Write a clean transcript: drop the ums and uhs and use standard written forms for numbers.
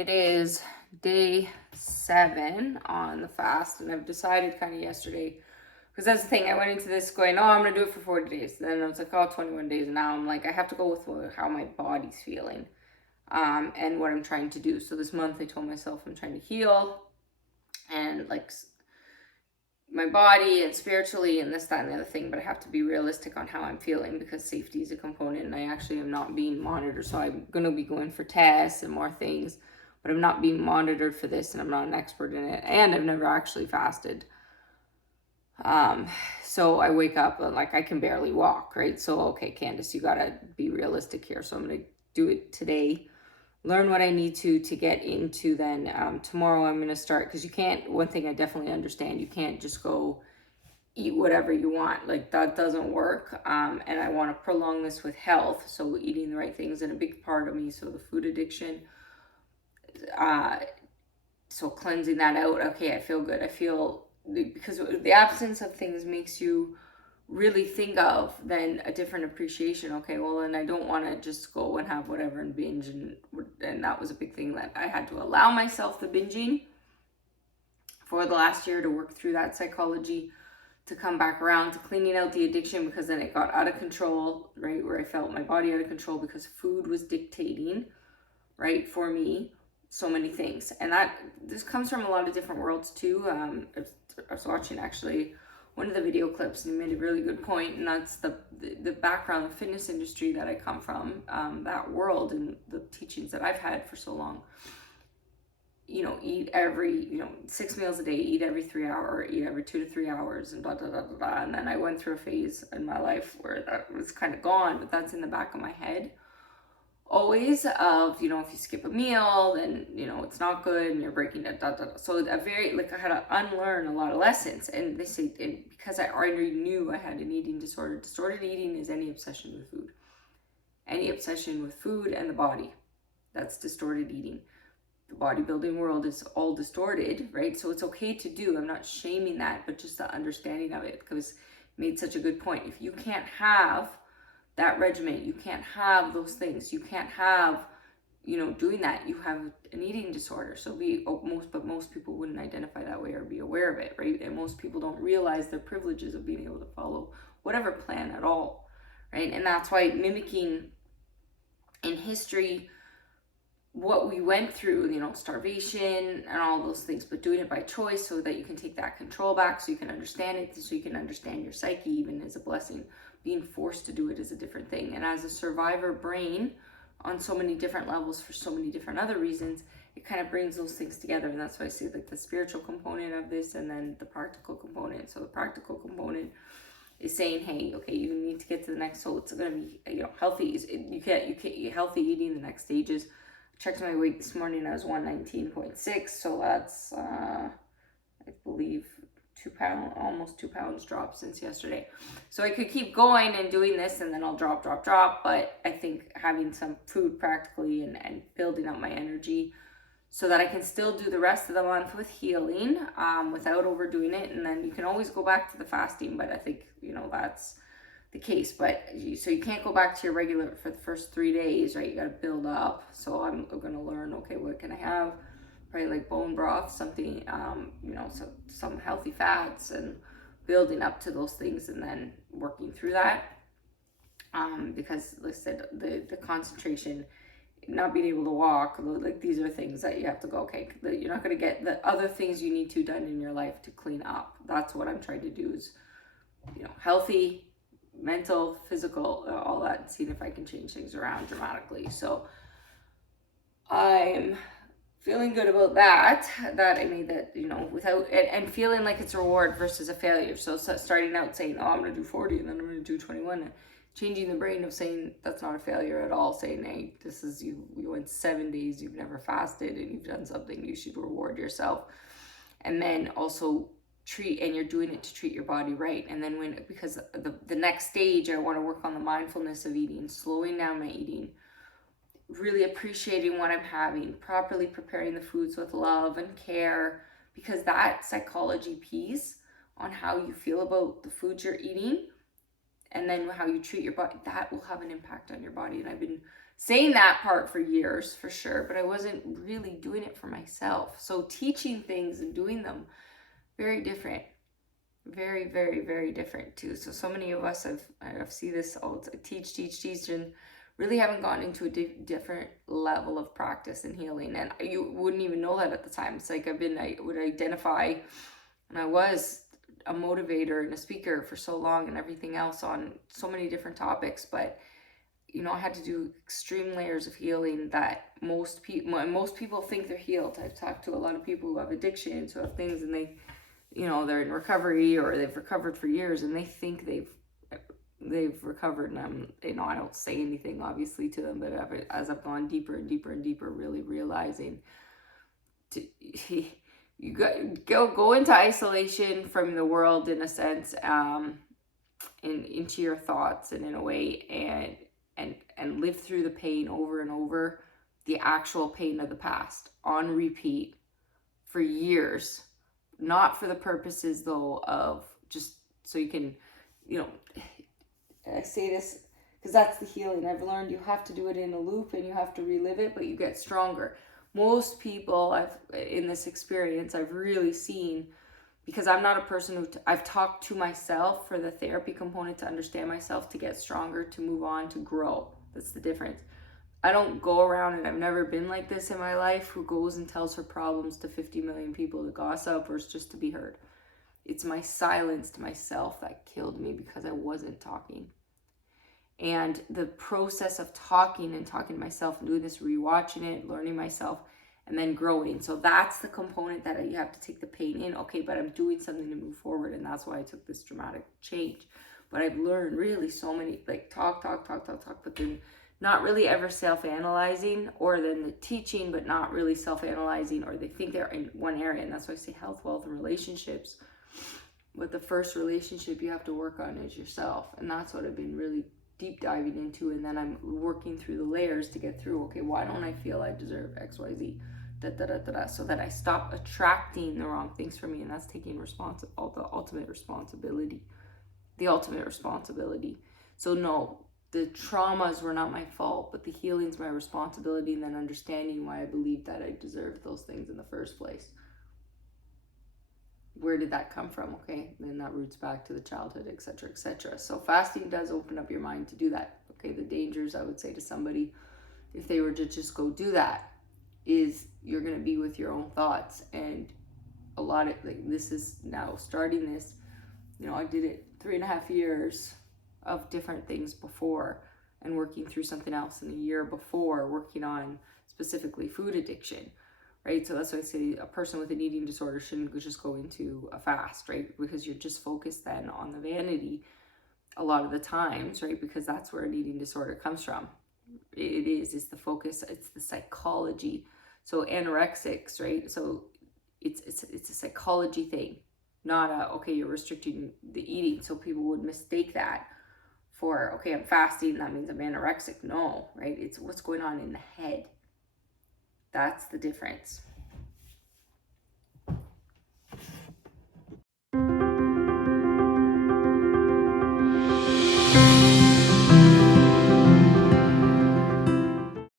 It is day 7 on the fast, and I've decided kind of yesterday, because that's the thing. I went into this going, oh, I'm going to do it for 40 days. Then I was like, oh, 21 days. And now I'm like, I have to go with how my body's feeling and what I'm trying to do. So this month I told myself I'm trying to heal and like my body and spiritually and this, that, and the other thing, but I have to be realistic on how I'm feeling because safety is a component and I actually am not being monitored. So I'm going to be going for tests and more things, but I'm not being monitored for this and I'm not an expert in it. And I've never actually fasted. So I wake up and like I can barely walk, right? So, okay, Candace, you got to be realistic here. So I'm going to do it today, learn what I need to get into then tomorrow I'm going to start, because you can't, one thing I definitely understand, you can't just go eat whatever you want. Like that doesn't work. And I want to prolong this with health. So eating the right things, and a big part of me, so the food addiction, so cleansing that out. Okay, I feel good. I feel, because the absence of things makes you really think of then a different appreciation. Okay, well, and I don't want to just go and have whatever and binge, and that was a big thing that I had to allow myself the binging for the last year to work through that psychology, to come back around to cleaning out the addiction, because then it got out of control, right, where I felt my body out of control because food was dictating, right, for me so many things. And that this comes from a lot of different worlds too. I was watching actually one of the video clips, and he made a really good point, and that's the background, the fitness industry that I come from, that world, and the teachings that I've had for so long. You know, eat every, 6 meals a day, eat every 3 hours, eat every 2 to 3 hours, and blah, blah, blah, blah, blah. And then I went through a phase in my life where that was kind of gone, but that's in the back of my head always, of, if you skip a meal, then, it's not good and you're breaking it. So a very, like, I had to unlearn a lot of lessons. And they say, and because I already knew I had an eating disorder. Disordered eating is any obsession with food. Any obsession with food and the body. That's distorted eating. The bodybuilding world is all distorted, right? So it's okay to do. I'm not shaming that, but just the understanding of it, because it made such a good point. If you can't have that regimen, you can't have those things, you can't have, doing that, you have an eating disorder. So most people wouldn't identify that way or be aware of it, right? And most people don't realize their privileges of being able to follow whatever plan at all, right? And that's why mimicking in history what we went through, starvation and all those things, but doing it by choice so that you can take that control back, so you can understand it, so you can understand your psyche even is a blessing. Being forced to do it is a different thing. And as a survivor brain on so many different levels for so many different other reasons, it kind of brings those things together. And that's why I say like the spiritual component of this and then the practical component. So the practical component is saying, hey, okay, you need to get to the next, so it's going to be, healthy. You can't healthy eating. The next stages. Checked my weight this morning, I was 119.6, so that's I believe almost 2 pounds dropped since yesterday. So I could keep going and doing this, and then I'll drop, but I think having some food practically and building up my energy so that I can still do the rest of the month with healing, without overdoing it. And then you can always go back to the fasting, but I think, that's the case. But so you can't go back to your regular for the first 3 days, right? You got to build up. So I'm going to learn, okay, what can I have? Probably like bone broth, something, so some healthy fats, and building up to those things and then working through that. Because like I said, the concentration, not being able to walk, like these are things that you have to go, okay, you're not going to get the other things you need to done in your life to clean up. That's what I'm trying to do is, healthy, mental, physical, all that, and seeing if I can change things around dramatically. So I'm feeling good about that I made that, without, and feeling like it's a reward versus a failure. So starting out saying, oh, I'm going to do 40 and then I'm going to do 21, and changing the brain of saying that's not a failure at all, saying, hey, this is you went 7 days, you've never fasted and you've done something, you should reward yourself. And then also and you're doing it to treat your body right. And then because the next stage, I want to work on the mindfulness of eating, slowing down my eating, really appreciating what I'm having, properly preparing the foods with love and care, because that psychology piece on how you feel about the foods you're eating and then how you treat your body, that will have an impact on your body. And I've been saying that part for years, for sure, but I wasn't really doing it for myself. So teaching things and doing them, very different. Very, very, very different too. So many of us I've see this all teach, and really haven't gotten into a different level of practice and healing. And you wouldn't even know that at the time. It's like I would identify, and I was a motivator and a speaker for so long and everything else on so many different topics, but I had to do extreme layers of healing that most people think they're healed. I've talked to a lot of people who have addictions, who have things, and they're in recovery or they've recovered for years and they think they've recovered. And I don't say anything obviously to them, but as I've gone deeper and deeper and deeper, really realizing you go into isolation from the world in a sense, into your thoughts, and in a way, and live through the pain over and over, the actual pain of the past on repeat for years, not for the purposes though of just so you can, I say this because that's the healing I've learned. You have to do it in a loop and you have to relive it, but you get stronger. Most people in this experience I've really seen, because I'm not a person who I've talked to myself for the therapy component to understand myself, to get stronger, to move on, to grow. That's the difference. I don't go around, and I've never been like this in my life, who goes and tells her problems to 50 million people to gossip or just to be heard. It's my silence to myself that killed me, because I wasn't talking. And the process of talking to myself and doing this, rewatching it, learning myself, and then growing. So that's the component that you have to take the pain in. Okay, but I'm doing something to move forward, and that's why I took this dramatic change. But I've learned really so many, like talk, but then not really ever self-analyzing, or then the teaching, but not really self-analyzing, or they think they're in one area. And that's why I say health, wealth, and relationships. But the first relationship you have to work on is yourself. And that's what I've been really deep diving into. And then I'm working through the layers to get through, okay, why don't I feel I deserve XYZ? So that I stop attracting the wrong things for me. And that's taking the ultimate responsibility. So no, the traumas were not my fault, but the healing's my responsibility, and then understanding why I believed that I deserved those things in the first place. Where did that come from? Okay, and then that roots back to the childhood, etc., etc. So fasting does open up your mind to do that. Okay, the dangers, I would say to somebody, if they were to just go do that, is you're going to be with your own thoughts. And a lot of, like, this is now starting this, I did it 3.5 years of different things before, and working through something else in a year before, working on specifically food addiction, right? So that's why I say a person with an eating disorder shouldn't just go into a fast, right? Because you're just focused then on the vanity a lot of the times, right? Because that's where an eating disorder comes from. It's the focus, it's the psychology. So anorexics, right? So it's a psychology thing, not okay, you're restricting the eating. So people would mistake that for, okay, I'm fasting, that means I'm anorexic. No, right? It's what's going on in the head. That's the difference.